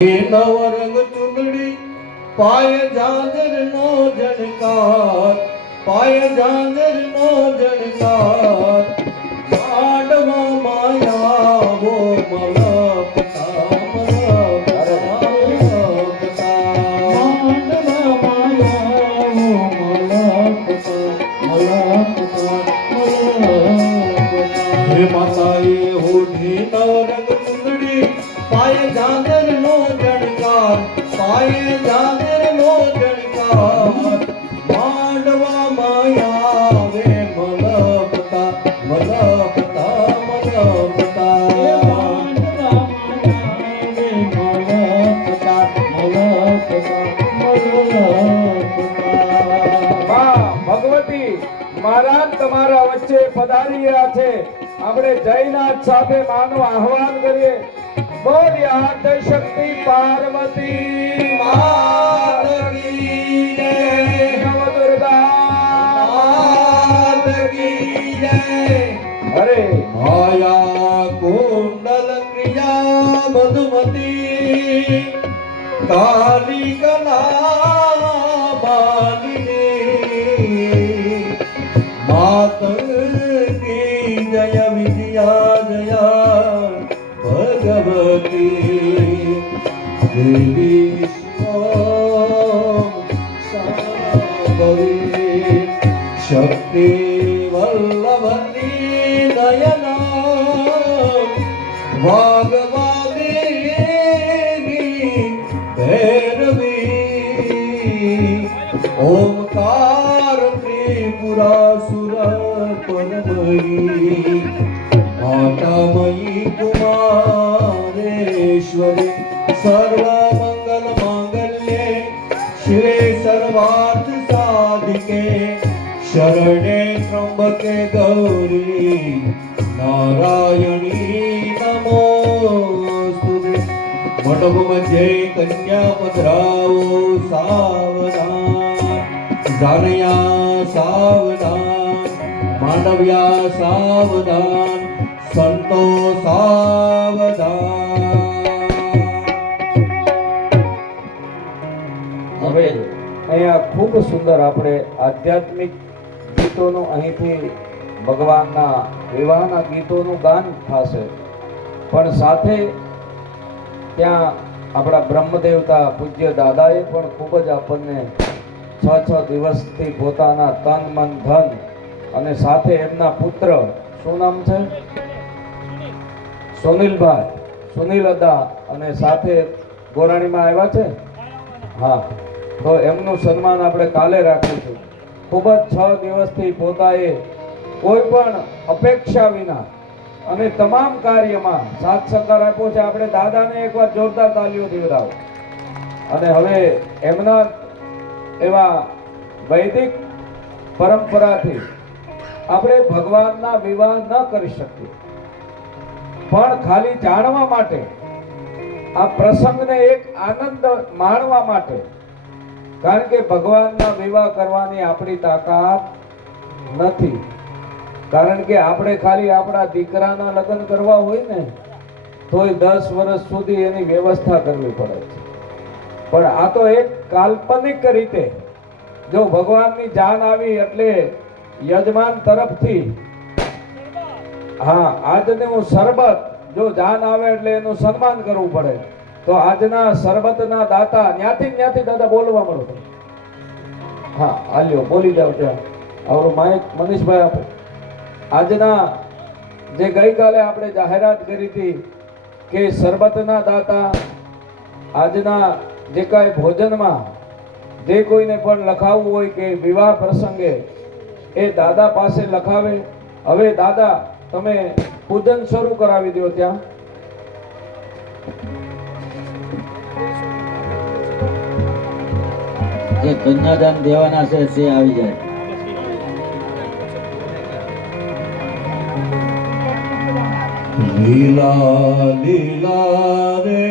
નવરંગ ચુંદડી પાય ઝાંઝર નો જણકાર, પાય ઝાંઝર નો જણકાર, માંડવા માયાવો મલકતા મલકતા માંડવા માયાવો મલકતા મલકતા હે માતાએ ઓઢી નવરંગ ચુંદડી પાય ઝાંઝર નો જણકાર, પાય ઝાંઝર નો જણકાર, માંડવા માયાવે મલકતા મલકતા મલકતા માંડવા માયાવે મલકતા મલકતા મલકતા। ભગવતી મહારાજ તમારા વચ્ચે પધારી રહ્યા છે। આપણે જયનાથ સાથે માનું આહવાન કરીએ। બોલ આદ્ય શક્તિ પાર્વતી માત કી જય, નવ દુર્ગા માત કી જય। અરે માયા કુંડલ ક્રિયા મધુમતી, કાલી કલા બાલિની, માત કી જય વિજયા જયા ભગવતી, દેવી શાંભવી, શક્તિ વલ્લભની નયના, વાગવાદેવી ભૈરવી, ઓમકાર ત્રિપુરાસુર પરમયી, માતામયી કુમારેશ્વરી, સર્વમંગલ માંગલ્ये શિવે સર્વાર્થ સાધિકે, શરણે ત્રંબકે ગૌરી નારાયણી નમોસ્તુતે। મંડપ મધ્યે કન્યા પધરાવો સાવધાન, જાનયા સાવધાન, માંડવ્યા સાવધાન, સંતો સાવધાન। હવે અહીંયા ખૂબ સુંદર આપણે આધ્યાત્મિક ગીતોનું અહીંથી ભગવાનના વિવાહના ગીતોનું ગાન થશે, પણ સાથે ત્યાં આપણા બ્રહ્મદેવતા પૂજ્ય દાદાએ પણ ખૂબ જ આપણને 6 દિવસથી પોતાના તન મન ધન અને સાથે એમના પુત્ર, શું નામ છે, સુનિલભાઈ, સુનિલ અદા, અને સાથે ગોરાણીમાં આવ્યા છે, હા, તો એમનું સન્માન આપણે કાલે રાખીશું। ખૂબ જ 6 દિવસથી પોતાએ કોઈ પણ અપેક્ષા વિના અને તમામ કાર્યમાં સાથ સહકાર આપ્યો છે। આપણે દાદાને એકવાર જોરદાર તાલીઓથી વધાવો। અને હવે એમના એવા વૈદિક પરંપરાથી આપણે ભગવાનના વિવાહ ન કરી શકીએ, પણ ખાલી જાણવા માટે, આ પ્રસંગને એક આનંદ માણવા માટે, કારણ કે ભગવાનના વિવાહ કરવાની આપણી તાકાત નથી, કારણ કે આપણે ખાલી આપણા દીકરાના લગ્ન કરવા હોય ને તોય 10 વર્ષ સુધી એની વ્યવસ્થા કરવી પડે છે, પણ આ તો એક કાલ્પનિક રીતે જો ભગવાનની જાન આવી એટલે યજમાન તરફથી, હા, આજનું શરબત જો જાન આવે એટલે એનું સન્માન કરવું પડે, તો આજના શરબતના દાતા ન્યાથી દાદા બોલવા મળો, હા આલ્યો બોલી જાવ, ત્યાં આવડું માઇક મનીષભાઈ આપો। આજના જે ગઈકાલે આપણે જાહેરાત કરી હતી કે શરબતના દાતા આજના જે કાંઈ ભોજનમાં જે કોઈને પણ લખાવવું હોય કે વિવાહ પ્રસંગે એ દાદા પાસે લખાવે। હવે દાદા તમે પૂજન શરૂ કરાવી દો। ત્યાં જે કન્યાદાન દેવાના છે તે આવી જાય। લીલા લીલા રે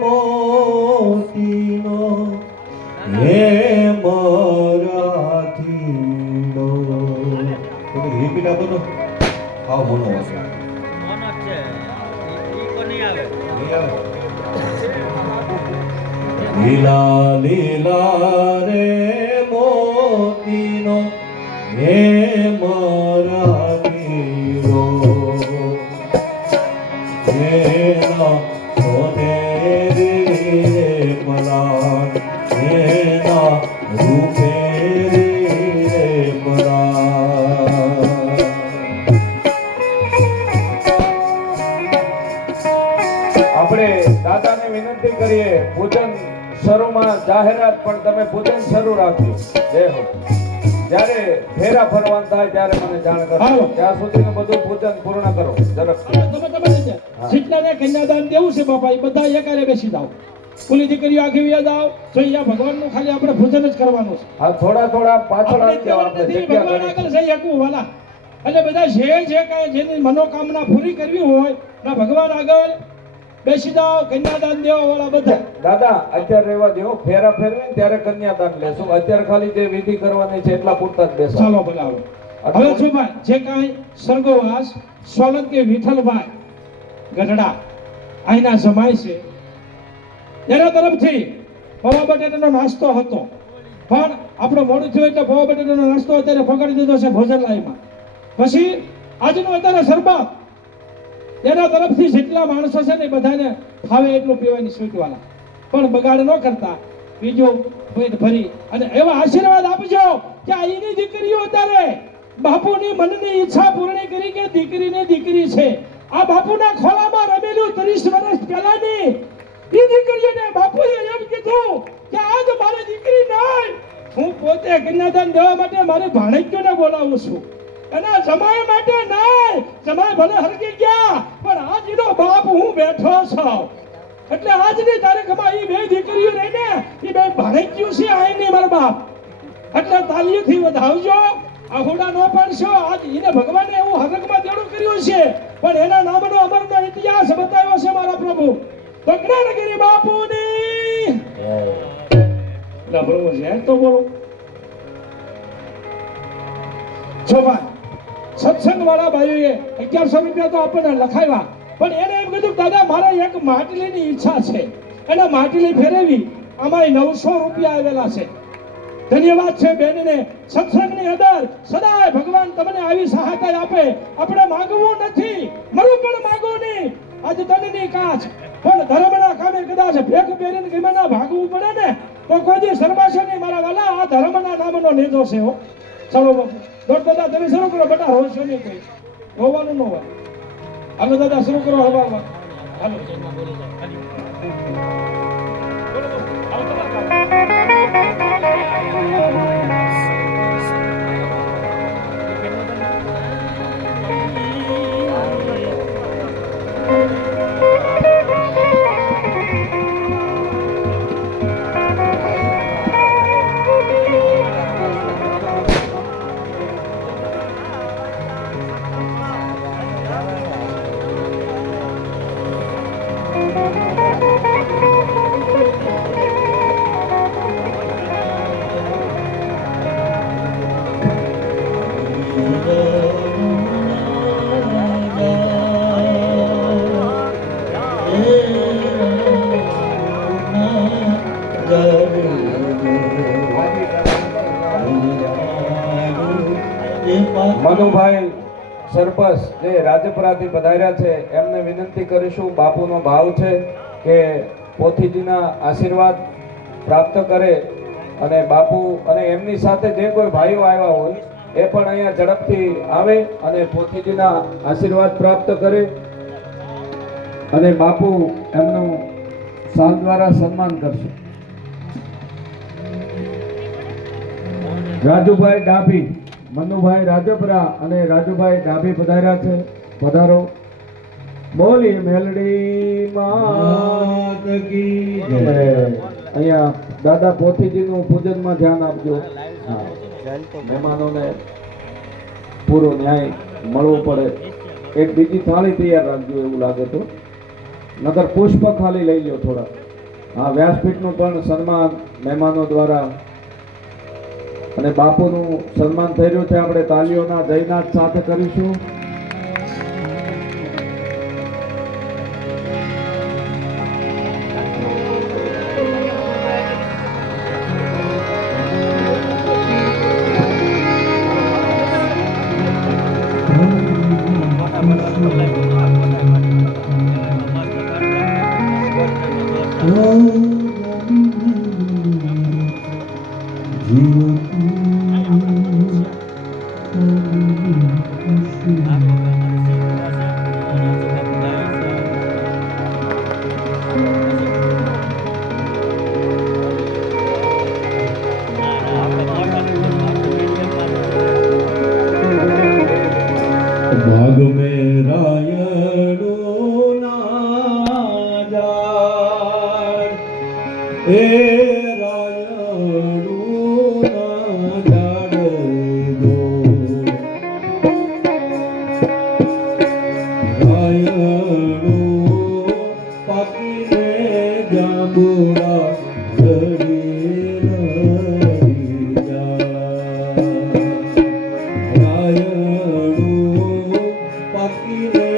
મોતીનો હે મરાઠીનો, તમે રિપીટ આપો તો હાવ મોનો હશે। મોનો છે ઈ કોની આવે નહીં આવે લીલા લીલા રે મોતીનો હે મારા વીરો એના સોનેરી રે મલાડ એના રૂપેરી રે મલાડ. આપણે દાદાને વિનંતી કરીએ પૂજન શરૂમાં જાહેરાત પણ તમે પૂજન શરૂ રાખ્યું. જય હો. જ્યારે ફેરા ફરવાન થાય ત્યારે મને જાણ કરો. હાલો. ત્યાં સુધીનું બધું પૂજન પૂર્ણ કરો ઝડપથી. જેટલાને કન્યાદાન દેવું છે બાપા એ બધા એકારે બેસી જાઓ. ઓલી દીકરીઓ આખી વ્યા જાઓ તો અહીંયા ભગવાનનું ખાલી આપણે પૂજન જ કરવાનું છે. હા, થોડા થોડા પાછળ આવી જાઓ. આપણે નથી, જગ્યા ભગવાન ઘણી આગળ જઈ શકું વાલા. એટલે બધા જે કાંઈ જેની મનોકામના પૂરી કરવી હોય ના ભગવાન આગળ બેસી જાઓ. કન્યાદાન દેવા વાળા બધા દાદા અત્યારે રહેવા દો. ફેરા ફેરવે ને ત્યારે કન્યાદાન લેશું. અત્યારે ખાલી જે વિધિ કરવાની છે એટલા પૂરતા જ બેસો. ચાલો બોલાવો. હવે શું ભાઈ જે કાંઈ સ્વર્ગવાસ સોલંકી વિઠ્ઠલભાઈ ગઢડા અહીંના જમાય છે એના તરફથી પૌવા બટેટાનો નાસ્તો હતો, પણ આપણો મોડું થયું એટલે પૌવા બટેટાનો નાસ્તો અત્યારે પકડી દીધો છે ભોજનલાયમાં. પછી આજનું અત્યારે શરબત એના તરફથી જેટલા માણસો છે ને એ બધાને ફાવે એટલું પીવાની સ્વીટવાળા, પણ બગાડ ન કરતા બીજો પેટ ભરી અને એવા આશીર્વાદ આપજો કે અહીંની દીકરીઓ અત્યારે બાપુની મનની ઈચ્છા પૂર્ણ કરી કે દીકરીને દીકરી છે. આ બાપુના ખોળામાં રમેલું 30 વર્ષ પહેલાની એ દીકરીઓને બાપુએ એમ કીધું કે આજ મારી દીકરી નહીં, હું પોતે કન્યાદાન દેવા માટે મારી ભાણેજ્યોને બોલાવું છું. એના જમાઈ માટે નહીં, જમાઈ ભલે હરકી ગયા પણ આજ એનો બાપ હું બેઠો છું. એટલે આજની તારીખમાં એ બે દીકરીઓ રહીને એ બે ભાણેજ્યો છે આઈની મારા બાપ. એટલે તાલીઓથી વધાવજો, આહુડા ન પાડશો. આજ એને ભગવાને એવું હરકમાં દેણું કર્યું છે પણ એના નામનો અમરનો ઇતિહાસ બતાવ્યો છે મારા પ્રભુ. તો જ્ઞાનગીરી બાપુની પ્રભુ છે તો બોલો છો ભાઈ. સત્સંગ વાળા ભાઈઓએ 1100 રૂપિયા તો આપણને લખાવ્યા, પણ એને એમ કીધું દાદા મારે એક માટલીની ઈચ્છા છે, એને માટલી ફેરવી. આમાં 900 રૂપિયા આવેલા છે. ધન્યવાદ છે બેનને. સત્સંગની અંદર સદાય ભગવાન તમને આવી સહાયતા આપે. આપણે માંગવું નથી, મરું પણ માંગવું નહીં. આજ તનની કાચ પણ ધર્મના કામે કદાચ ભેખ પહેરીને ગમે ના ભાગવું પડે ને તો કોઈ દી શરમાશે નહીં મારા વાલા. આ ધર્મના નામનો નેજો છે હો. ચાલો બાપુ દોડ દાદા તમે શરૂ કરો બેટા. રોશો નહીં કોઈ રોવાનું ન હોય. હાલો દાદા શરૂ કરો. હવા હાલો. મનુભાઈ સરપંચ જે રાજપરાથી પધાર્યા છે એમને વિનંતી કરીશું. બાપુનો ભાવ છે કે પોથીજીના આશીર્વાદ પ્રાપ્ત કરે અને બાપુ અને એમની સાથે જે કોઈ ભાઈઓ આવ્યા હોય એ પણ અહીંયા ઝડપથી આવે અને પોથીજીના આશીર્વાદ પ્રાપ્ત કરે અને બાપુ એમનું શાલ દ્વારા સન્માન કરશે. રાજુભાઈ ડાભી, મનુભાઈ રાજપરા અને રાજુભાઈ ડાભી પધાર્યા છે. પધારો. બોલી મેલડી માત કી જય. અહીંયા દાદા પોથીજીનું પૂજનમાં ધ્યાન આપજો. મહેમાનોને પૂરો ન્યાય મળવો પડે. એક બીજી થાળી તૈયાર રાખજો એવું લાગે તો, નકર પુષ્પ ખાલી લઈ લો થોડા. હા, વ્યાસપીઠનું પણ સન્માન મહેમાનો દ્વારા અને બાપુનું સન્માન થઈ રહ્યું છે. આપણે તાલીઓના જયનાથ સાથે કરીશું. ભાગ મેં રાયણો ના જાણ એ રાયણો ના જાણ ગો રાયણો પાકીને જાંબુડા લડી લડી જાય રાયણો પાકીને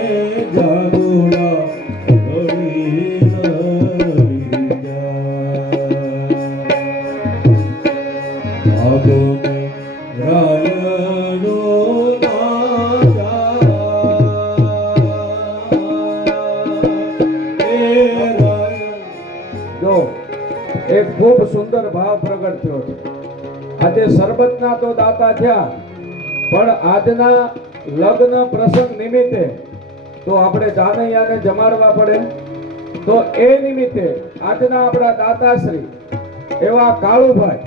જાંબુડા લડી લડી જાય ભાગ મેં રાયણો ના જાય એ રાયણ જો એક ખૂબ સુંદર ભાવ પ્રગટ થયો છે. આજે સરબતના તો દાતા થયા, પણ આજના લગ્ન પ્રસંગ નિમિત્તે તો આપણે જાનૈયાને જમાડવા પડે. તો એ નિમિત્તે આજના આપણા દાતાશ્રી એવા કાળુભાઈ,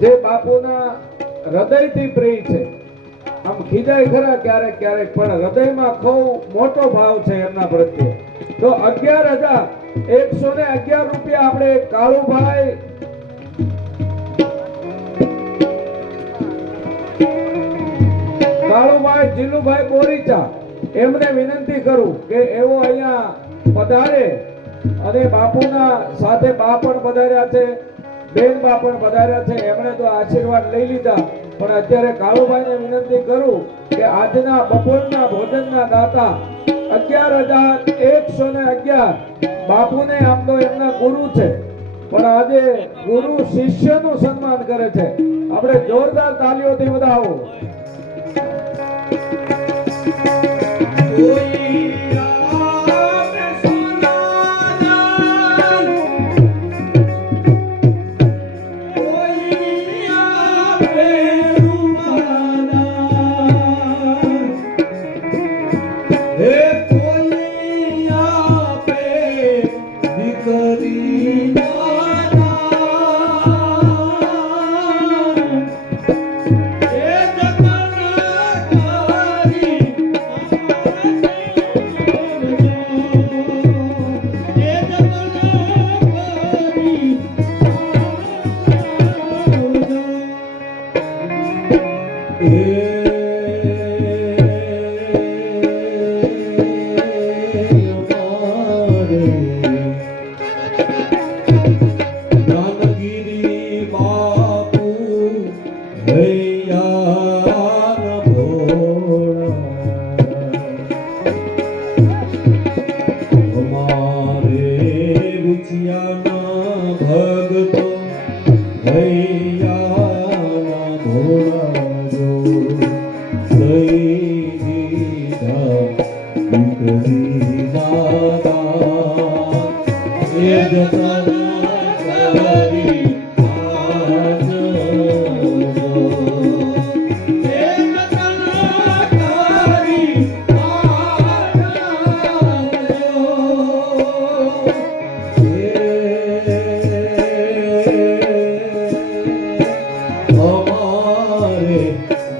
જે બાપુના હૃદયથી પ્રિય છે, આમ ખીજાય ખરા ક્યારેક ક્યારેક, પણ હૃદયમાં ખૂબ મોટો ભાવ છે એમના પ્રત્યે. તો 11,111 રૂપિયા આપણે કાળુભાઈ જીલુભાઈ બોરીચા એમને વિનંતી કરું કે એવો અહીંયા પધારે અને બાપુના સાથે બા પણ પધાર્યા છે, બેન બા પણ પધાર્યા છે, એમણે તો આશીર્વાદ લઈ લીધા, પણ અત્યારે કાળુભાઈને વિનંતી કરું કે આજના બપોરના ભોજનના દાતા 11,111 બાપુને આમ તો એમના ગુરુ છે, પણ આજે ગુરુ શિષ્યનું સન્માન કરે છે. આપણે જોરદાર તાલીઓથી વધાવો.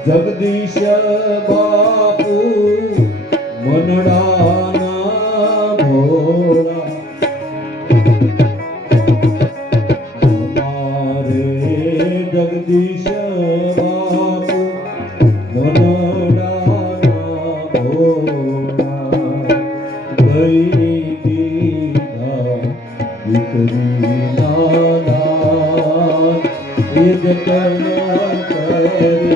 જગદીશ બાપુ મનડાના ભોળા અમારે જગદીશ બાપુ મનડાના ભોળા દઈ દીધા દીકરી નાના એ જતન કરી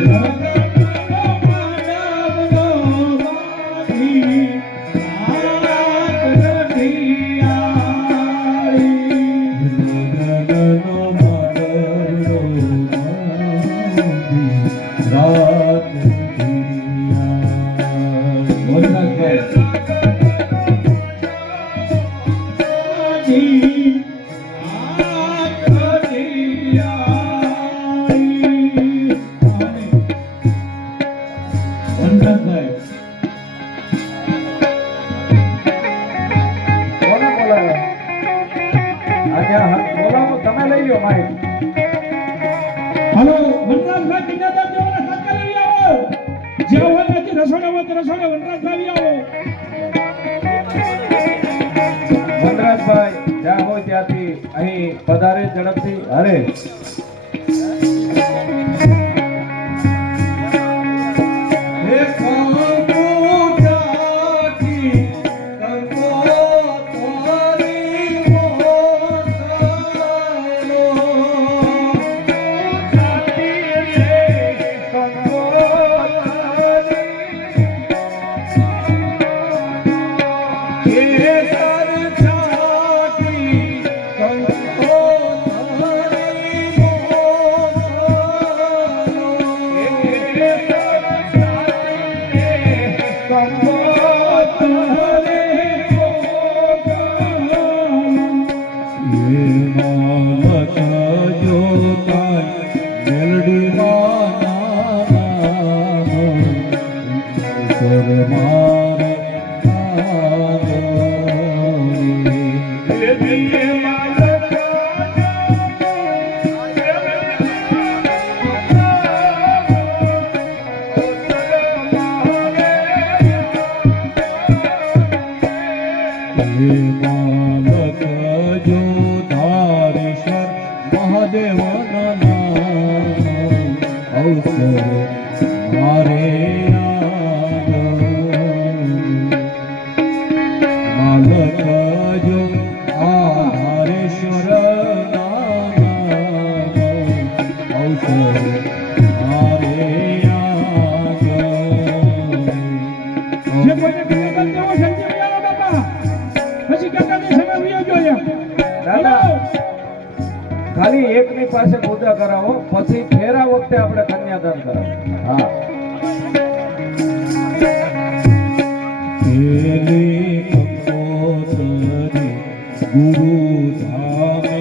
લગન વનરાજભાઈ. કોને બોલાવે આજે બોલાવો તમે લઈ લ્યો માહિતી હાલો વનરાજભાઈ કન્યાદાન દેવાના તાત્કાલિક લઈ આવો. જ્યાં હોય ત્યાંથી રસોડામાં તો રસોડા વનરાજભાઈ લઈ આવો. વનરાજભાઈ જ્યાં હોય ત્યાંથી અહીં પધારે ઝડપથી. અરે જે કોઈને કન્યાદાન દેવો છે તે લઈ આવો બાપા. પછી કાકાની સમય વિયો જોઈએ. દાદા ખાલી એકની પાસે પૂજા કરાવો પછી ફેરા વખતે આપણે કન્યાદાન કરાવો. હા ગુરુ ધામે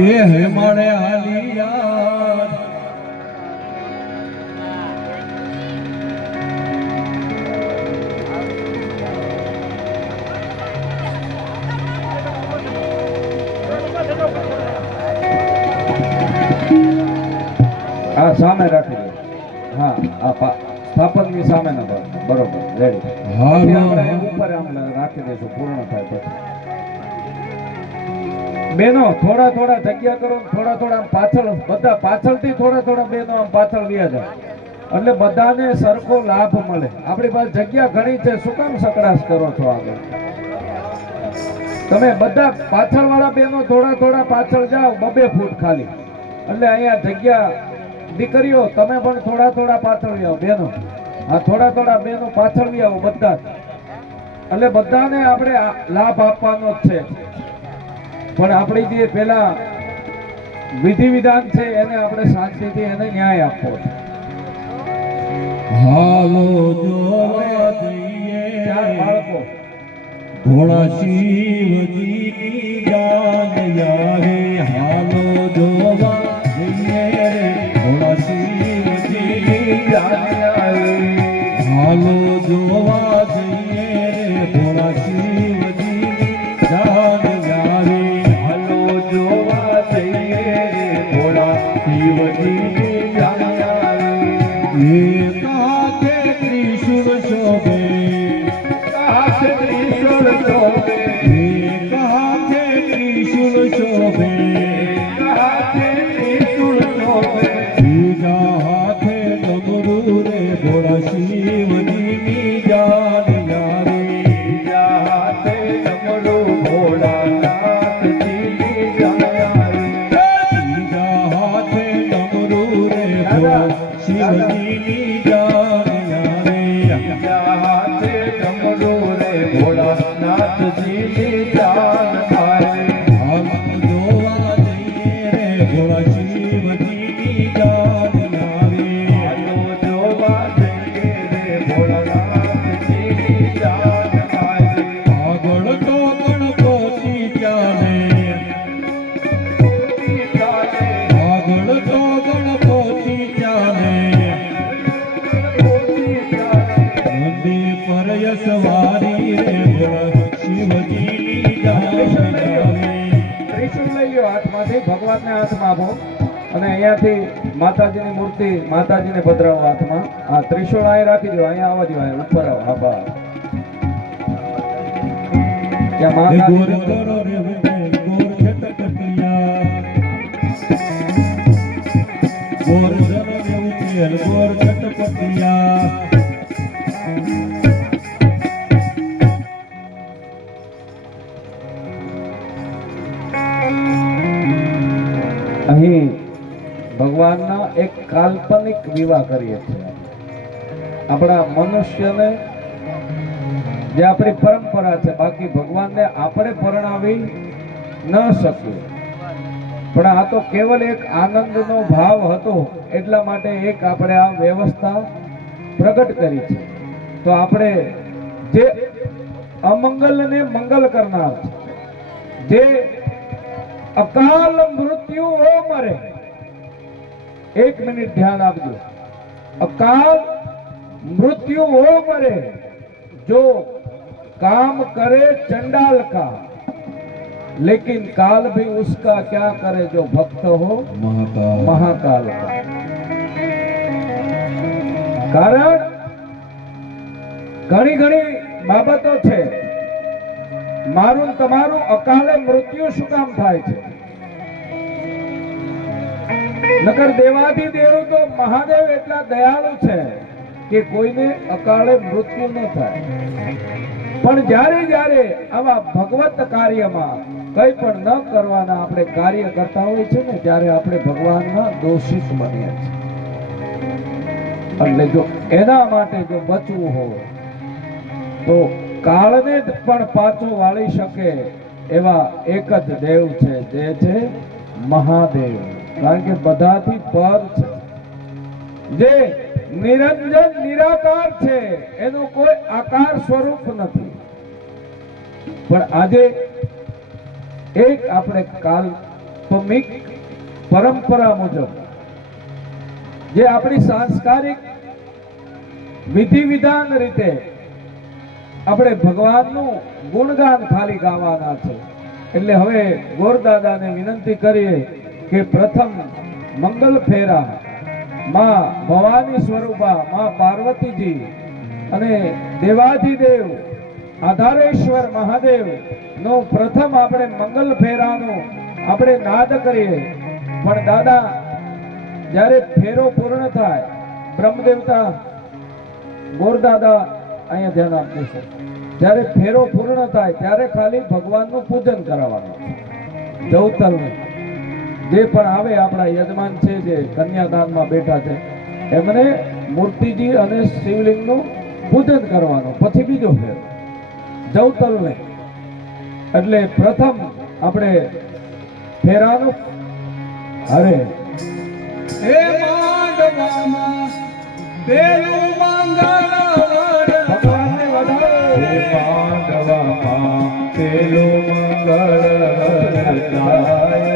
એ હે મારે હાલિયા આ સામે રાખી દો. હા આ સ્થાપનની સામે ના બરોબર રેડી. હાલો. આપણે ઉપર આમ રાખી દઈશું પૂર્ણ થાય પછી. બેનો થોડા થોડા જગ્યા કરો, થોડા થોડા આમ પાછળ બધા પાછળથી થોડા થોડા બેનો આમ પાછળ વ્યા જાય એટલે બધાને સરખો લાભ મળે. આપણી પાસે જગ્યા ઘણી છે, શું કામ સકડાશ કરો છો આગળ? તમે બધા પાછળ વાળા બેનો થોડા થોડા પાછળ જાઓ 2 ફૂટ ખાલી, એટલે અહીંયા જગ્યા. દીકરીઓ તમે પણ થોડા થોડા પાછળ આવો બેનો. આ થોડા થોડા બેનો પાછળ આવો બધા, એટલે બધાને આપણે લાભ આપવાનો જ છે. પણ આપણી જે પેલા વિધિ વિધાન છે એને આપણે શાંતિથી એને ન્યાય આપવો છે. હાલો જોવા જઈએ ચાર બાળકો ભોળા શિવજીની જાન આવે હાલો જોવા જઈએ રે ભોળા શિવજીની જાન આવે હાલો જોવા જઈએ રે ભોળા શિવજીની જાન આવે હાલો જોવા જઈએ રે ભોળા શિવજીની જાન આવે એક હાથે ત્રિશૂળ શોભે હાથે ત્રિશૂળ શોભે એક હાથે ત્રિશૂળ શોભે હાથે ત્રિશૂળ શોભે બીજા હાથે ડમરુ રે ભોળા શિવજીની જાન આવે બીજા હાથે ડમરુ ભોળાનાથજીની જાન આવે બીજા હાથે ડમરુ રે ભોળા શિવજીની જાન આવે બીજા હાથે ડમરુ રે ભોળાનાથજીની જાન આવે હાલો જોવા જઈએ રે ભોળા શિવજીની જાન આવે હાલો જોવા જઈએ રે ભોળાનાથજીની જાન આવે આગળ તો ગણપતિ ચાલે આગળ તો ગણપતિ ચાલે મંદિર પર યશવારી રે ભોળા શિવજીની જાન આવે ત્રિશૂળ લઈ લો હાથમાંથી, ભગવાનને હાથમાં આપો અને અહીંયાથી માતાજીની મૂર્તિ માતાજીને પધરાવો હાથમાં. હા, ત્રિશૂળ અહીં રાખી દો, અહીંયા આવવા દો, અહીંયા ઉપર આવો. હા, બસ. ત્યાં એ ગોર માતાજી કરો રે ગોર છટકટિયા ગોર ધર રે ઉકેલ ગોર છટકટિયા અહીં ભગવાનના એક કાલ્પનિક વિવાહ કરીએ છીએ. આપણા મનુષ્યને જે આપણી પરંપરા છે, બાકી ભગવાનને આપણે પરણાવી ન શકીએ, પણ આ તો કેવલ એક આનંદનો ભાવ હતો એટલા માટે એક આપણે આ વ્યવસ્થા પ્રગટ કરી છે. તો આપણે જે અમંગલને મંગલ કરનાર છે, જે અકાલ મૃત્યુ ઓ મરે, એક મિનિટ ધ્યાન આપજો, અકાલ मृत्यु वो मरे जो काम करे चंडाल का, लेकिन काल भी उसका क्या करे जो भक्त हो महाकाल महाकाल का. कारण ઘણી ઘણી બાબતો છે. મારું તમારું અકાલે મૃત્યુ શું કામ થાય છે? નકર દેવાધિદેવ તો મહાદેવ એટલા દયાળુ છે કે કોઈને અકાળે મૃત્યુ ન થાય. પણ જ્યારે જ્યારે આવા ભગવત કાર્યમાં કંઈ પણ ન કરવાના આપણે કાર્ય કરતા હોય છે ને, ત્યારે આપણે ભગવાનના દોષિત બનીએ છીએ. એટલે જો એના માટે જો બચવું હોય તો કાળને જ પણ પાછો વાળી શકે એવા એક જ દેવ છે, જે છે મહાદેવ. કારણ કે બધાથી પર છે, જે નિરંજન નિરાકાર છે, એનું કોઈ આકાર સ્વરૂપ નથી. પણ આજે એક આપણે કાલ્પનિક પરંપરા મુજબ જે આપણી સાંસ્કારિક વિધિ વિધાન રીતે આપણે ભગવાનનું ગુણગાન ખાલી ગાવાના છે. એટલે હવે ગોરદાદાને વિનંતી કરીએ કે પ્રથમ મંગલ ફેરા માં ભવાની સ્વરૂપા માં પાર્વતીજી અને દેવાધિદેવ આધારેશ્વર મહાદેવ નો પ્રથમ આપણે મંગલ ફેરાનો આપણે નાદ કરીએ. પણ દાદા જ્યારે ફેરો પૂર્ણ થાય, બ્રહ્મદેવતા ગોરદાદા અહીંયા ધ્યાન આપજો છે, જ્યારે ફેરો પૂર્ણ થાય ત્યારે ખાલી ભગવાનનું પૂજન કરાવવાનું. જવતલ જે પણ આવે આપણા યજમાન છે જે કન્યાદાનમાં બેઠા છે, એમને મૂર્તિજી અને શિવલિંગનું પૂજન કરવાનું. પછી બીજો ફેર જવતલને. એટલે પ્રથમ આપણે ફેરાનું હરે હે માંડવામાં પેલું માંડવામાં પેલું મંગળ વરસાય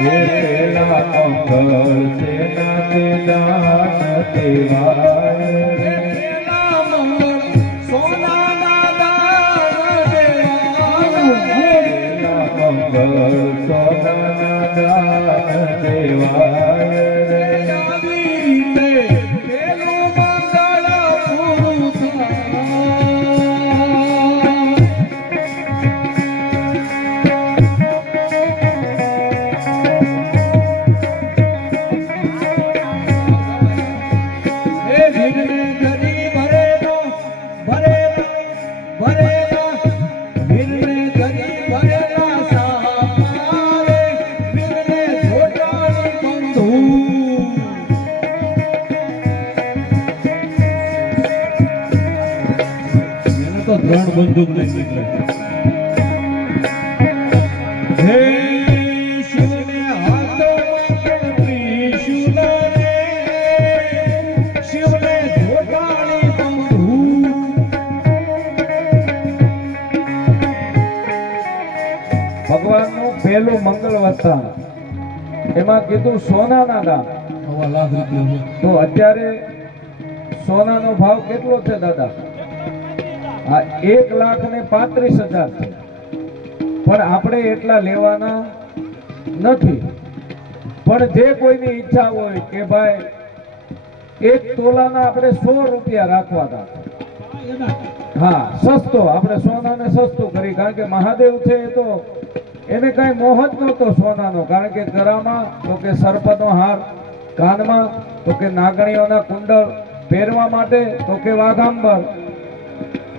હે પેલા મંગળ સેના તે દાન દેવાય મંગળ સોનાના દાન દેવાય તો ત્રણ બંદૂક નહીં નીકળે હે શિવને હાથમાં ત્રિશૂલ રે શિવને જોટાણી બંદૂક ભગવાનનું પહેલું મંગળ વરસાણ એમાં કીધું સોનાના દાન. ₹1 લાખ તો અત્યારે સોનાનો ભાવ કેટલો છે દાદા? આ 1,35,000 છે. પણ આપણે એટલા લેવાના નથી. પણ જે કોઈની ઈચ્છા હોય કે ભાઈ 1 તોલાના આપણે 100 રૂપિયા રાખવાના, હા સસ્તો, આપણે સોનાને સસ્તું કરી, કારણ કે મહાદેવ છે એ તો એને કઈ મોહ જ નહોતો સોનાનો, કારણ કે ગળામાં તો કે સર્પનો હાર, કાનમાં તો કે નાગણીઓના કુંડળ, પહેરવા માટે તો કે વાઘાંબર.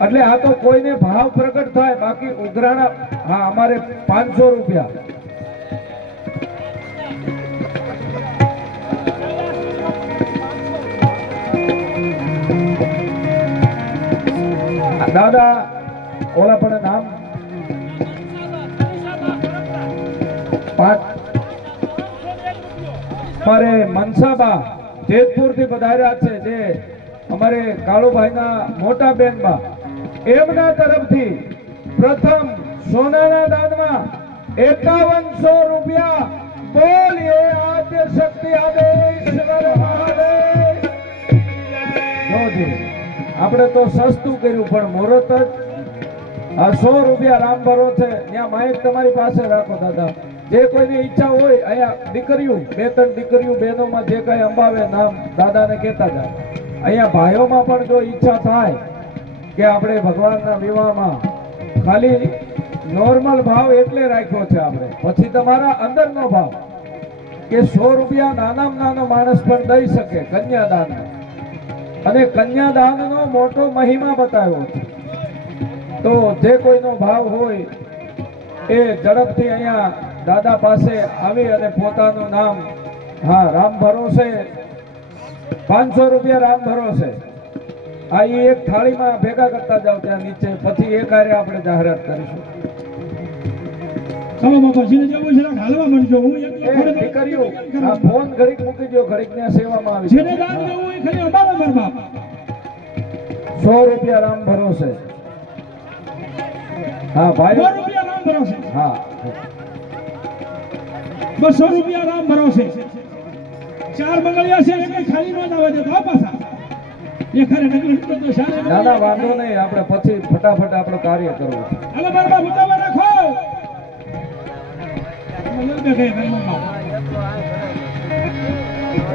એટલે આ તો કોઈને ભાવ પ્રગટ થાય. બાકી ઉઘરાણા હા અમારે 500 રૂપિયા. દાદા ઓલા પણ નામ અમારે મનસાબા જેતપુર થી પધાર્યા છે, જે અમારે કાળુભાઈના મોટા બેનબા, એમના તરફથી પ્રથમ સોનાના દાનમાં 5100 રૂપિયા. બોલીએ આદ્ય શક્તિ આદેશ્વર મહાદેવ. આપણે તો સસ્તું કર્યું, પણ મુહૂર્ત જ આ 100 રૂપિયા રામ ભરો છે. ત્યાં માઇક તમારી પાસે રાખો દાદા. જે કોઈની ઈચ્છા હોય, અહીંયા દીકરીઓ 2-3 દીકરીઓ બહેનોમાં જે કઈ અંબાવે નામ દાદાને કહેતા જાય. અહીંયા ભાઈઓમાં પણ જો ઈચ્છા થાય કે આપણે ભગવાનના વિવાહમાં, ખાલી નોર્મલ ભાવ એટલે રાખ્યો છે આપણે, પછી તમારા અંદરનો ભાવ કે 100 રૂપિયા નાનામાં નાનો માણસ પણ દઈ શકે કન્યાદાન. અને કન્યાદાનનો મોટો મહિમા બતાવ્યો છે. તો જે કોઈનો ભાવ હોય એ ઝડપથી અહીંયા દાદા પાસે આવી અને પોતાનું નામ, હા રામ ભરોસે 500 રૂપિયા રામ ભરોસે, આ એક થાળીમાં ભેગા કરતા જાવ ત્યાં નીચે, પછી એ કાર્ય આપણે જાહેરાત કરીશું. ચલો બાપા સીને જવું છે, હાલવા માંડજો. હું એ દીકરીઓ આ ફોન ઘડીક મૂકી દો, ઘડીક ને સેવામાં આવી સીને દાન દેવું એ ખાલી અંબાવા માર બાપ. 100 રૂપિયા રામ ભરોસે. હા ભાઈ 100 રૂપિયા રામ ભરોસે. હા 200 રૂપિયા રામ ભરોસે. 4 મંગળિયા છે, એક ખાલી નો જ આવે છે પાછા. એ ખરે નકલી તો શાને દાદા વાંધો નહીં, આપણે પછી ફટાફટ આપણું કાર્ય કરવું છે. હાલો માર બાપ ઉતાવળ રાખો.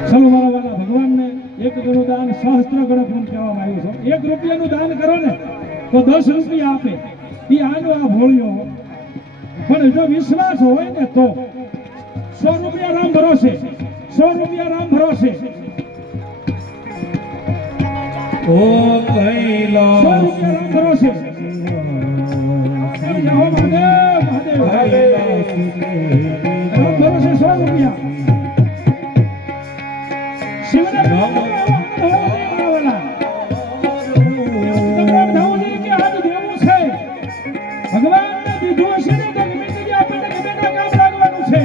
ચલો મારા વાલા ભગવાનને 1 ગણું દાન સહસ્ત્ર ગણ પૂર્ણ કહેવામાં આવ્યું છે. 1 રૂપિયાનું દાન કરો ને તો 10 રૂપિયા આપે. એ આનો આ ભોળિયો, પણ જો વિશ્વાસ હોય ને તો 100 રૂપિયા રામ ભરોસે. 100 રૂપિયા રામ ભરોસે. ઓ કૈલાસ 100 રૂપિયા રામ ભરોસે. જાઓ મહાદેવ, મહાદેવ, મહાદેવ. રામ ભરોસે 100 રૂપિયા. શિવને ભગવાનને દીધું હશે ને તો જિંદગી આપણને ગમે ના કામ લાગવાનું છે.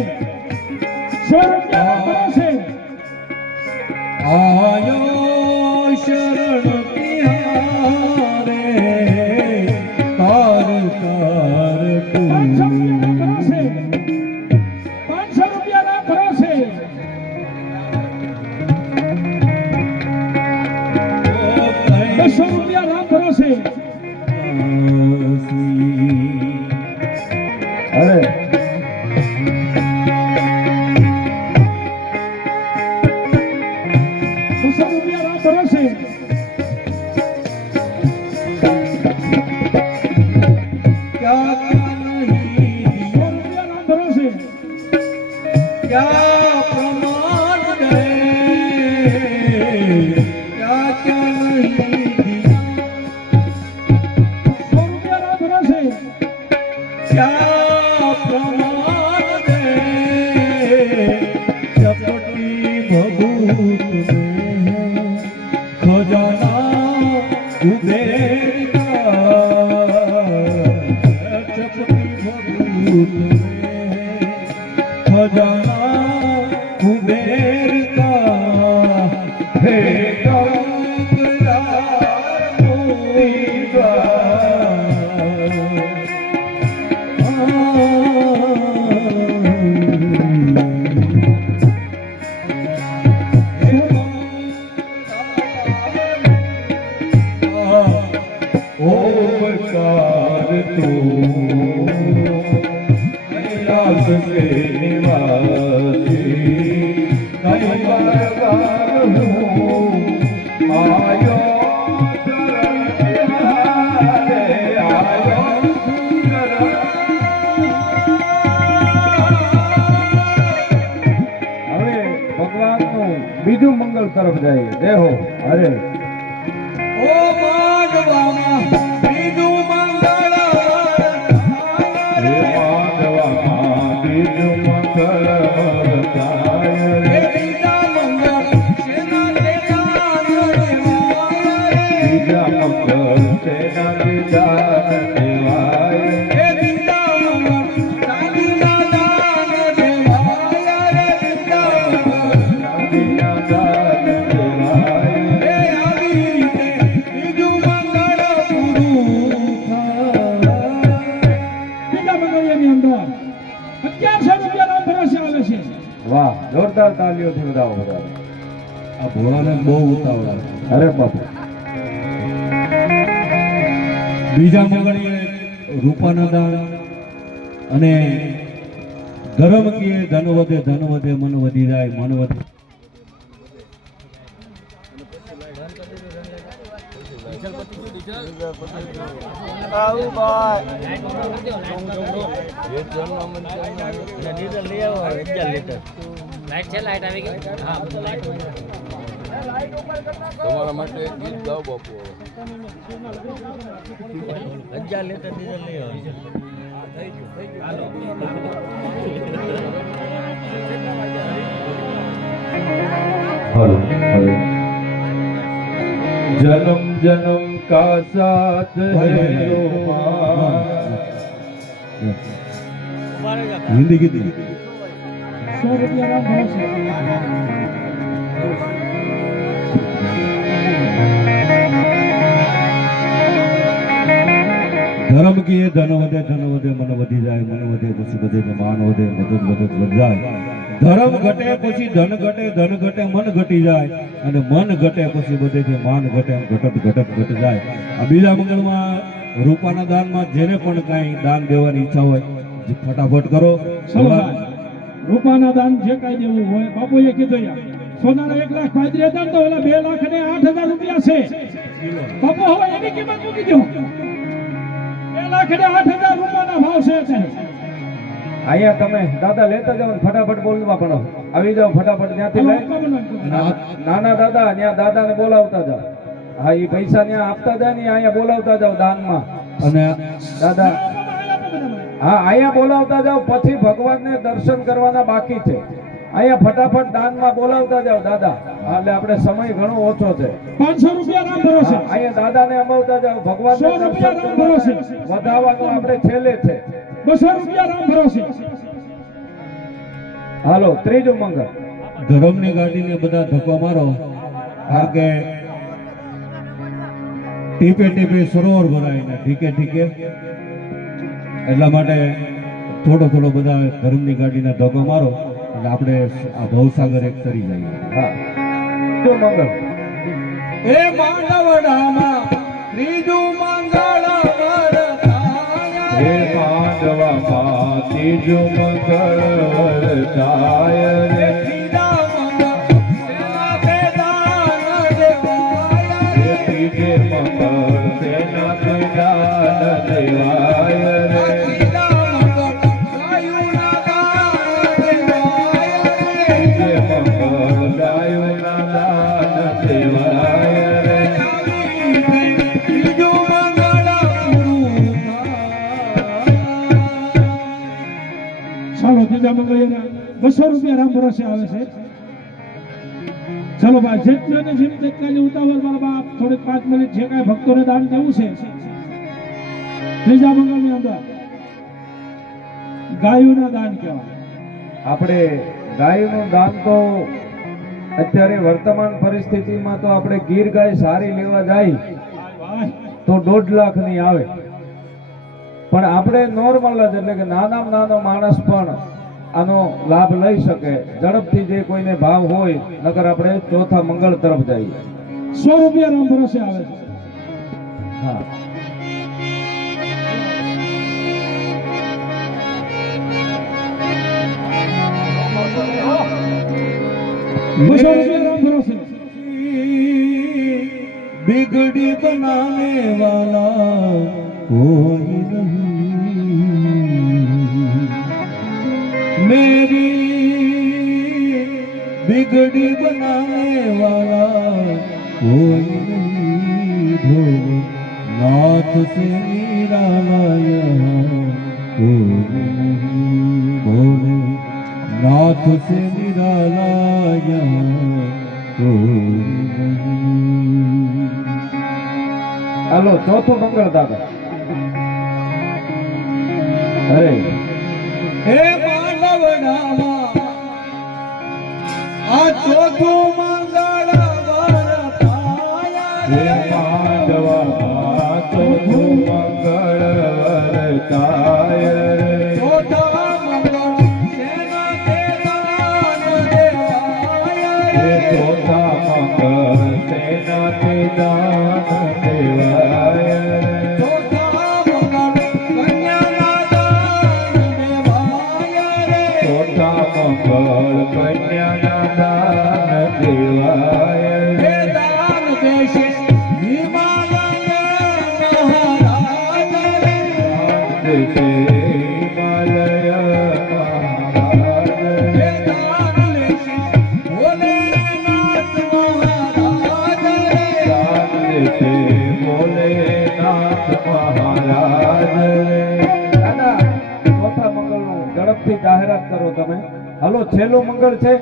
100 રૂપિયા ભરો છે. આયો શરણ તિહારે તાર તાર તું 500 રૂપિયા ના ભરોસે બસો રૂપિયા ના ભરોસે અરે क्या नहीं क्या प्रमाण दे क्या क्या नहीं क्या प्रमाण दे चपटी भभूत में खजाना कुबेर खजाना कुबेर का हे ओमकार तू के निवासी नहीं बरकार हूँ आयो હવે ભગવાનનું બીજું મંગળ તરફ જાય જય હો અરે ओ माधवामा बीजू मंगल હે માધવા બીજું મંગળ हे बीजा मंगल सेना सेना देवाय બીજા મંગળ સેના દીદાન દેવાય हे बीजा मंगल चांदीना दान देवाय रे बीजा मंगल દીના દાન દેવાય हे આવી રીતે બીજું મંગળ પૂરું થાય બીજા મંગળની અંદર 1100 રૂપિયા ના ભરોસે આવે છે વાહ જોરદાર તાલીઓથી વધાવો બધા આ ભોળાને બહુ ઉતાવળ અરે બાપુ બીજા મંગળીએ રૂપાના દાન અને ધર્મ કીએ ધન વધે મન વધી જાય મન વધે લાઈટ છે લાઈટ આવી ગઈ હા લાઈટ તમારા માટે એક ગીત ગાઓ બાપુ 1000 લીટર ડીઝલ લઈ हेलो जन्म जन्म का साथ है हिंदी गीत 100 રૂપિયા ના ભરોસે ધર્મ કીએ ધન વધે મન વધી જાય મન વધે પછી બધે માન વધે મદદ જાય ધર્મ ઘટે પછી ધન ઘટે મન ઘટી જાય અને મન ઘટે પછી બધેથી માન ઘટે ઘટ જાય આ બીજા મંગળમાં રૂપાના દાનમાં જેને પણ કાંઈ દાન દેવાની ઈચ્છા હોય ફટાફટ કરો રૂપાના દાન જે કાંઈ દેવું હોય બાપુએ કીધું યાર સોનાના 1 લાખ ફાયદે હતા તો ઓલા 2 લાખ ને 8000 રૂપિયા છે બાપુ હવે એની કિંમત મૂકી દો 2 લાખ ને 8000 રૂપિયાના ભાવ છે અત્યારે અહીંયા તમે દાદા લેતા જાઓ ને ફટાફટ બોલવા પડો આવી જાઓ ફટાફટ ત્યાંથી લઈ નાના દાદા ત્યાં દાદાને બોલાવતા જાઓ હા એ પૈસા ત્યાં આપતા જાય ને અહીંયા બોલાવતા જાઓ દાનમાં અને દાદા હા અહીંયા બોલાવતા જાઓ પછી ભગવાનને દર્શન કરવાના બાકી છે અહીંયા ફટાફટ દાનમાં બોલાવતા જાઓ દાદા એટલે આપણે સમય ઘણો ઓછો છે 500 રૂપિયા રામ ભરોસે અહીંયા દાદાને અંબાવતા જાઓ ભગવાનને 100 રૂપિયા રામ ભરોસે વધાવવાનું આપણે છેલ્લે છે 200 રૂપિયા રામ ભરોસે હાલો ત્રીજું મંગળ ધર્મની ગાડીને બધા ધક્કો મારો કારણ કે ટીપે ટીપે સરોવર ભરાય ને ઠીકે ઠીકે એટલા માટે થોડો થોડો બધા ધર્મની ગાડીના ધોકો મારો અને આપણે આ ભવસાગર એક તરી જઈએ. હા જો મંગળ એ માંડવડામાં ત્રીજું મંગળ વરતાય હે માંડવામાં ત્રીજું મંગળ વરતાય રે ત્રીજા મંગળ તેના વેદાન દેવાય હે ત્રીજે મંગળ તેના દાન દેવાય રે ત્રીજા મંગળ ગાયુના દાન દેવાય ત્રીજે મંગળ ગાયોના દાન દેવાય રે ત્રીજું મંગળ પૂરું ચાલો ત્રીજા મંગળના 200 રૂપિયા રામ ભરોસે આવે છે. ચાલો ભાઈ જેટલાને જેમ તેટલાની ઉતાવળ મારા બાપ થોડીક 5 મિનિટ જે કાંઈ ભક્તોને દાન દેવું છે ત્રીજા મંગળની અંદર ગાયોના દાન કહેવાય. આપણે ગાયનું દાન તો અત્યારે વર્તમાન પરિસ્થિતિમાં તો આપણે ગીર ગાય સારી લેવા જાય ભાઈ તો 1.5 લાખની આવે, પણ આપણે નોર્મલ જ એટલે કે નાનામાં નાનો માણસ પણ આનો લાભ લઈ શકે. ઝડપથી જે કોઈને ભાવ હોય નકર આપણે ચોથા મંગળ તરફ જઈએ. 100 રૂપિયા રામ ભરોસે આવે છે. હા બસો રૂપિયા રામ ભરોસે. बिगड़ी बनाने वाला कोई नहीं, मेरी बिगड़ी बनाने वाला कोई नहीं, भोलेनाथ से निराला यहाँ कोई नहीं, भोलेनाथ से निराला यहाँ कोई नहीं. હાલો ચોથું મંગળ દાદા. અરે હે માનવડામાં આ ચોથું મંગળ વરતાય હે માંડવામાં ચોથું મંગળ વરતાય રે. ચોથા મંગળ તેના દેવાન દેવાય હે ચોથા મંગળ તેનાથી દાન દેવાય રે. ચોથા મંગળ કન્યાના દાન દેવાય રે ચોથા મંગળ કન્યાના દાન દેવાય હે રે. દાન દેશે હિમાલય મહારાજ રે દેશે હિમાલય મહારાજ રે. હે દાન લેશે ભોલેનાથ મહારાજ રે દાન દેશે ભોલેનાથ મહારાજ રે. દાદા ચોથા મંગળનું ઝડપથી જાહેરાત કરો તમે. હાલો છેલ્લું મંગળ છે.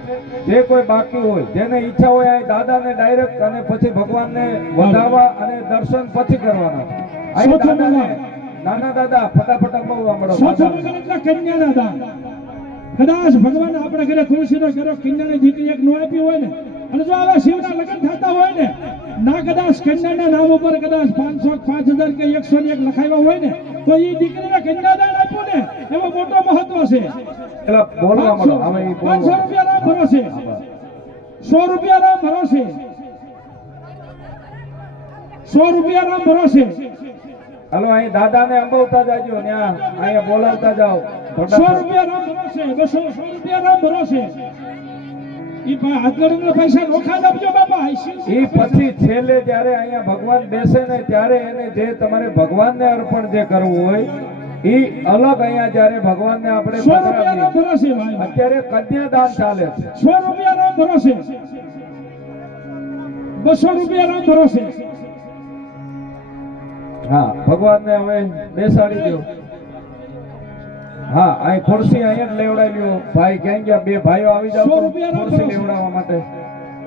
જે કોઈ બાકી હોય જેને ઈચ્છા હોય આ દાદાને ડાયરેક્ટ અને પછી ભગવાનને વધાવવા અને દર્શન પછી કરવાના. આ ચોથું દાદાને મંગળ. નાના દાદા ફટાફટ બહુ સાંભળો. ચોથું મંગળ એટલે કન્યાના દાન. કદાચ ભગવાન આપણે ઘરે તુલસીનો ઘરે કન્યાની દીકરી એક નો આપી હોય ને, અને જો આવા શિવના લગ્ન થતા હોય ને, ના કદાચ કન્યાના નામ ઉપર કદાચ 500 5000 કે 101 લખાવ્યા હોય ને, તો એ દીકરીને કન્યાદાન આપ્યું ને એમાં મોટો મહત્વ છે. પેલા બોલવા મળો. હવે ઈ 500 બોલવા. રૂપિયા રામ ભરોસે. 100 રૂપિયા રામ ભરોસે. 100 રૂપિયા રામ ભરોસે. હાલો અહીં દાદાને અંબાવતા જાજો. ત્યાં અહીંયા બોલાવતા જાઓ. 100 રૂપિયા રામ ભરોસે. 100 રૂપિયા રામ ભરોસે. ઈ હાથગઢના પૈસા નોખા જ આપજો બાપા. એ પછી છેલ્લે જ્યારે અહીંયા ભગવાન બેસે ને ત્યારે એને જે તમારે ભગવાનને અર્પણ જે કરવું હોય એ અલગ અહીંયા જ્યારે ભગવાનને આપણે 100 રૂપિયા રામ પધરાવીએ. ભરોસે ભાઈ. અત્યારે કન્યાદાન ચાલે છે. 100 રૂપિયા રામ ભરોસે. 200 રૂપિયા રામ ભરોસે. હા ભગવાનને હવે બેસાડી દો. હા અહીં ખુરશી અહીંયા જ લેવડાવી લ્યો. ભાઈ ક્યાં ગયા? બે ભાઈઓ આવી જાવ 100 રૂપિયા રામ ખુરશી ભરોસે. લેવડાવવા માટે.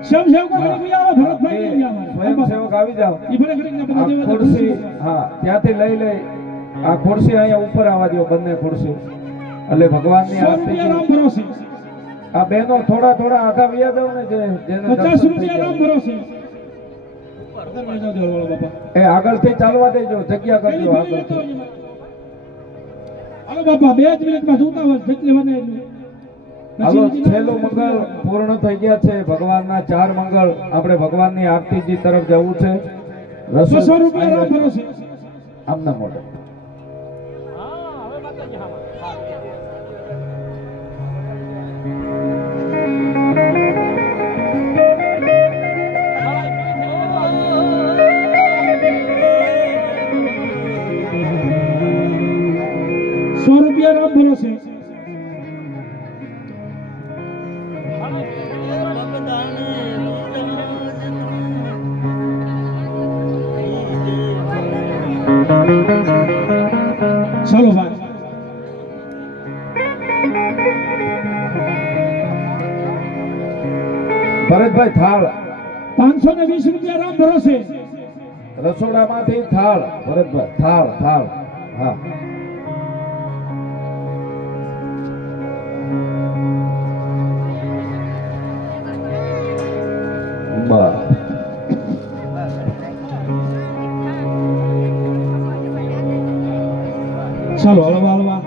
સ્વયંસેવકો ઘડી ગયા આવે. ભરતભાઈ બે નહીં ગયા અમારે. સ્વયંસેવક આવી જાવ. ઈ ભલે ઘડીને બધા આ દેવા ખુરશી હા ત્યાંથી લઈ આ ખુરશી અહીંયા ઉપર આવવા દો. બંને ખુરશી એટલે ભગવાનની 100 આરતી રૂપિયા રામ ભરોસે. આ બહેનો થોડા થોડા આઘા વ્યા જાવ ને જેને 50 દર્શન થઈ રૂપિયા રામ જાય. ભરોસે. આગળ લઈ જાઓ દેવળવાળા બાપા. એ આગળથી ચાલવા દેજો, જગ્યા કરજો આગળથી. હાલો બાપા 2 જ મિનિટમાં જોતા હોય જેટલી બને એટલી. હાલો, છેલ્લું મંગળ પૂર્ણ થઈ ગયા છે. ભગવાનના 4 મંગળ. આપણે ભગવાનની આરતીજી તરફ જવું છે. 200 રૂપિયા રામ ભરોસે. આમના મોઢે રૂપિયા રામ ભરોસે. ચાલો ભાઈ. ભરતભાઈ થાળ 520 રૂપિયા રામ ભરોસે. રસોડામાંથી થાળ. ભરતભાઈ થાળ થાળ. હા, બસ. ચાલો હલવા હલવા.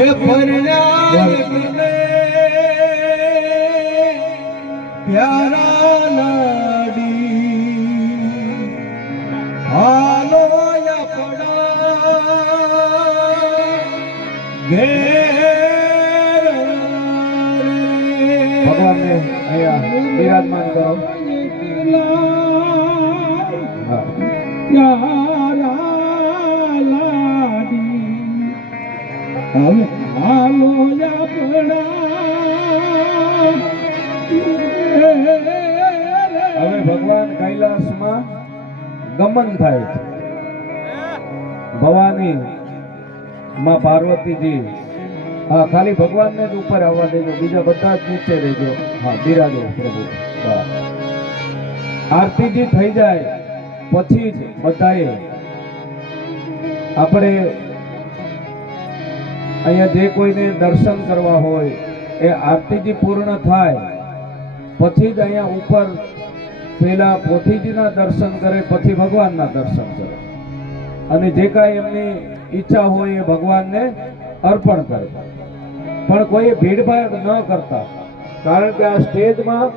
એ ફરિયાદ પ્યારા લાડી હાલો ઘેર ભગવાનને અહીંયા બિરાજમાન કરો. હા. હવે હાલો આપણા હવે ભગવાન કૈલાસમાં ગમન થાય છે. ભવાની માં પાર્વતીજી. હા, ખાલી ભગવાનને જ ઉપર આવવા દેજો, બીજા બધા જ નીચે રહેજો. હા, બિરાજો પ્રભુ. હા. આરતીજી થઈ જાય પછી જ બધાએ આપણે અહીંયા જે કોઈને દર્શન કરવા હોય એ આરતીજી પૂર્ણ થાય પછી જ અહીંયા ઉપર પેલા પોથીજીના દર્શન કરે, પછી ભગવાનના દર્શન કરે અને જે કાંઈ એમની ઈચ્છા હોય એ ભગવાનને અર્પણ કરે. પણ કોઈ ભીડભાડ ન કરતા, કારણ કે આ સ્ટેજમાં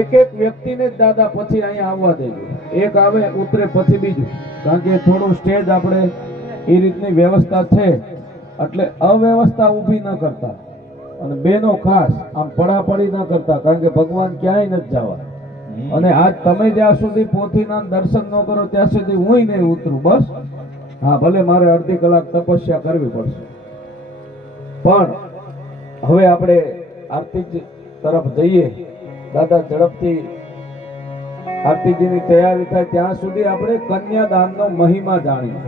એક એક વ્યક્તિને જ દાદા પછી અહીંયા આવવા દેજો. એક આવે ઉતરે પછી બીજું, કારણ કે થોડું સ્ટેજ આપણે એ રીતની વ્યવસ્થા છે એટલે અવ્યવસ્થા ઊભી ન કરતા. અને બેનો ખાસ આમ પડાપડી ન કરતા, કારણ કે ભગવાન ક્યાંય નથી જવા. અને આજ તમે જ્યાં સુધી પોથીના દર્શન ન કરો ત્યાં સુધી હું નહીં ઉતરું. બસ, હા, ભલે મારે અડધી કલાક તપસ્યા કરવી પડશે, પણ હવે આપણે આરતી તરફ જઈએ. દાદા ઝડપથી આરતીજીની તૈયારી થાય ત્યાં સુધી આપણે કન્યાદાનનો મહિમા જાણીએ.